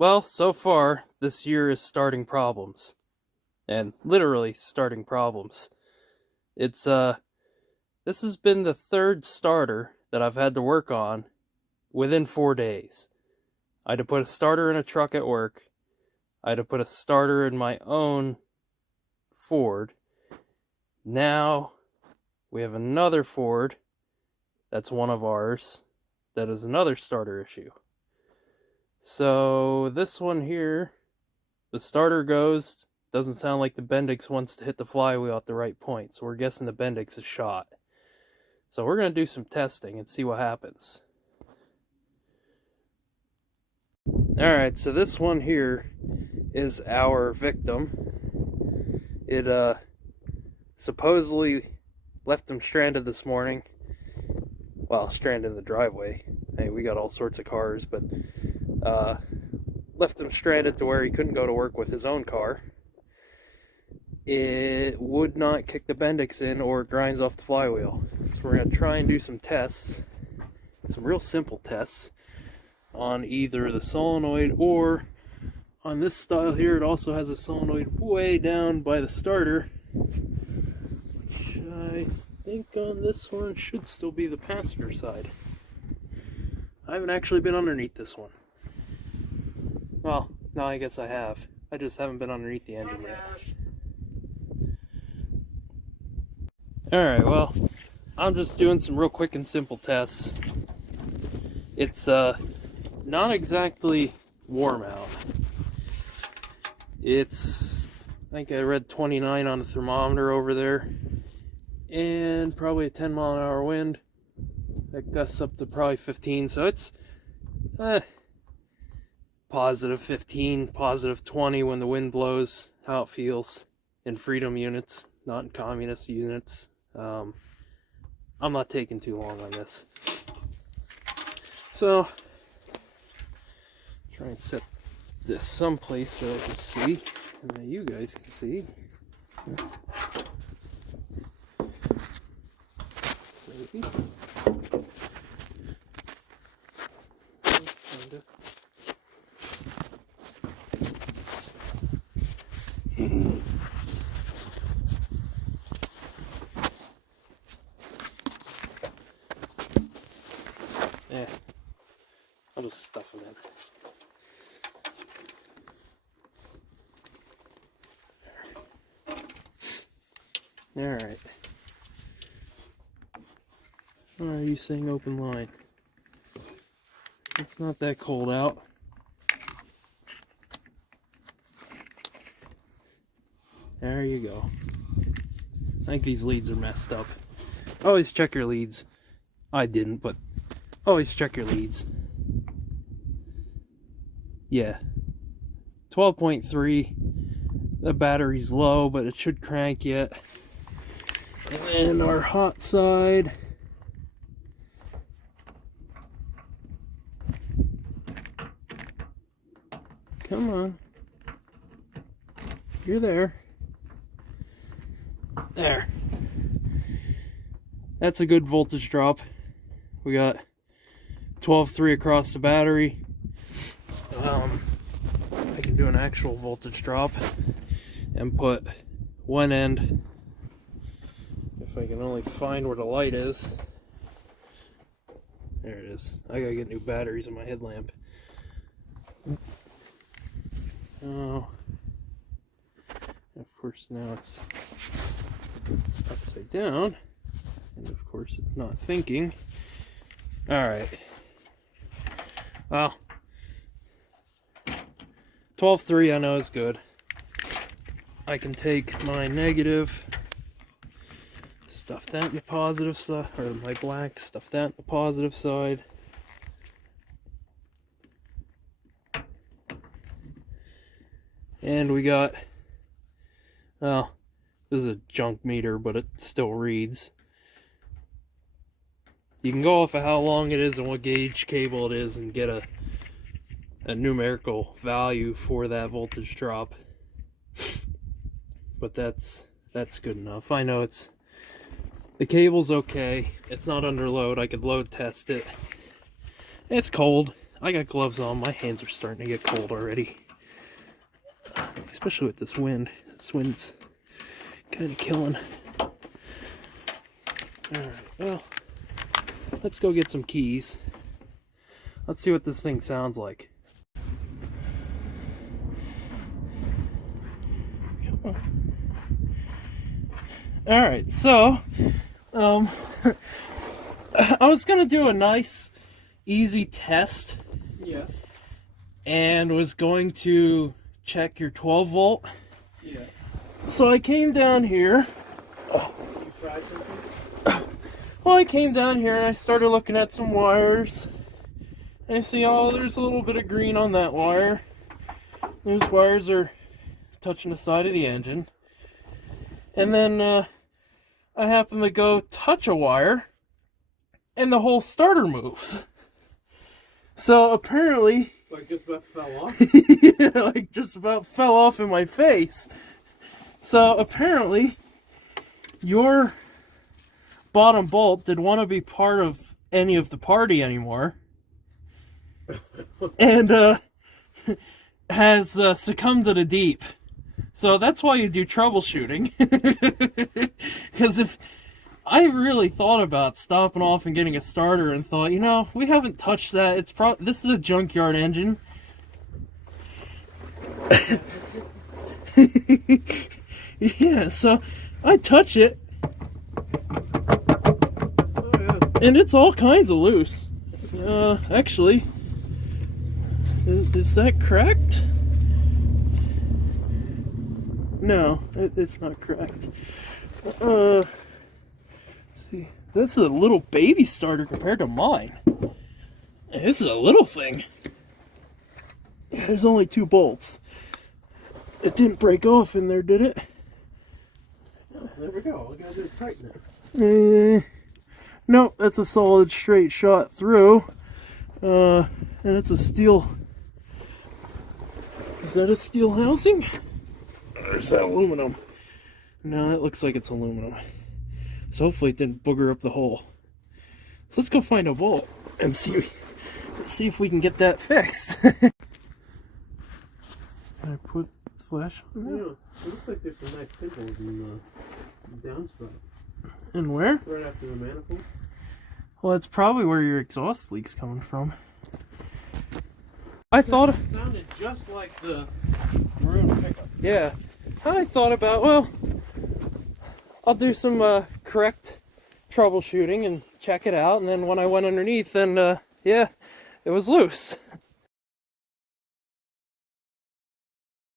Well, so far, this year is starting problems. And literally starting problems. It's, this has been the third starter that I've had to work on within 4 days. I had to put a starter in a truck at work. I had to put a starter in my own Ford. Now, we have another Ford that's one of ours that is another starter issue. So, this one here, the starter goes, doesn't sound like the Bendix wants to hit the flywheel at the right point, so we're guessing the Bendix is shot. So we're going to do some testing and see what happens. Alright, so this one here is our victim. It supposedly left him stranded this morning. Well, stranded in the driveway. Hey, we got all sorts of cars, but left him stranded to where he couldn't go to work with his own car. It would not kick the Bendix in or it grinds off the flywheel. So we're going to try and do some tests, some real simple tests, on either the solenoid or on this style here. It also has a solenoid way down by the starter, which I think on this one should still be the passenger side. I haven't actually been underneath this one. Well, no, I guess I have. I just haven't been underneath the engine yet. Alright, well, I'm just doing some real quick and simple tests. It's not exactly warm out. It's, I think I read 29 on the thermometer over there, and probably a 10-mile-an-hour wind that gusts up to probably 15, so it's positive 15, positive 20 when the wind blows, how it feels in freedom units, not in communist units. I'm not taking too long on this. So, try and set this someplace so I can see, and that you guys can see. Maybe. Yeah, I'll just stuff them in. Alright. Why are you saying open line? It's not that cold out. There you go. I think these leads are messed up. Always check your leads. I didn't, but always check your leads. Yeah. 12.3. The battery's low, but it should crank yet. And then our hot side. Come on. You're there. There. That's a good voltage drop. We got 12.3 across the battery. I can do an actual voltage drop and put one end, if I can only find where the light is. There it is. I gotta get new batteries in my headlamp. Oh, of course now it's upside down, and of course it's not thinking. Alright, well, 12.3 I know is good. I can take my negative, stuff that in the positive side, or my black, stuff that in the positive side. And we got, well, this is a junk meter, but it still reads. You can go off of how long it is and what gauge cable it is and get a numerical value for that voltage drop. But that's good enough. I know the cable's okay. It's not under load. I could load test it. It's cold. I got gloves on. My hands are starting to get cold already. Especially with this wind. This wind's kind of killing. Alright, well, let's go get some keys. Let's see what this thing sounds like. Come on. Alright, so, I was gonna do a nice, easy test. Yes. And was going to check your 12 volt. Yeah. So I came down here. You tried something? Well, I came down here and I started looking at some wires. And I see, oh, there's a little bit of green on that wire. Those wires are touching the side of the engine. And then I happen to go touch a wire, and the whole starter moves. So apparently, Like just about fell off? yeah, like just about fell off in my face. So apparently, your bottom bolt didn't want to be part of any of the party anymore, and has succumbed to the deep. So that's why you do troubleshooting. Because if I really thought about stopping off and getting a starter and thought, you know, we haven't touched that. It's this is a junkyard engine. Yeah, so I touch it, Oh, yeah. and it's all kinds of loose. Actually, is that cracked? No, it's not cracked. Let's see. That's a little baby starter compared to mine. This is a little thing. There's only 2 bolts. It didn't break off in there, did it? There we go. All we gotta do is tighten it. Nope, that's a solid straight shot through. And it's a steel. Is that a steel housing? Or is that aluminum? No, it looks like it's aluminum. So hopefully it didn't booger up the hole. So let's go find a bolt and see if we can get that fixed. Can I put the flash on there? Yeah, it looks like there's some nice pimples in the downspout. And where? Right after the manifold. Well, that's probably where your exhaust leak's coming from. I thought... It sounded just like the maroon pickup. Yeah. I thought about, well, I'll do some correct troubleshooting and check it out. And then when I went underneath, then, yeah, it was loose.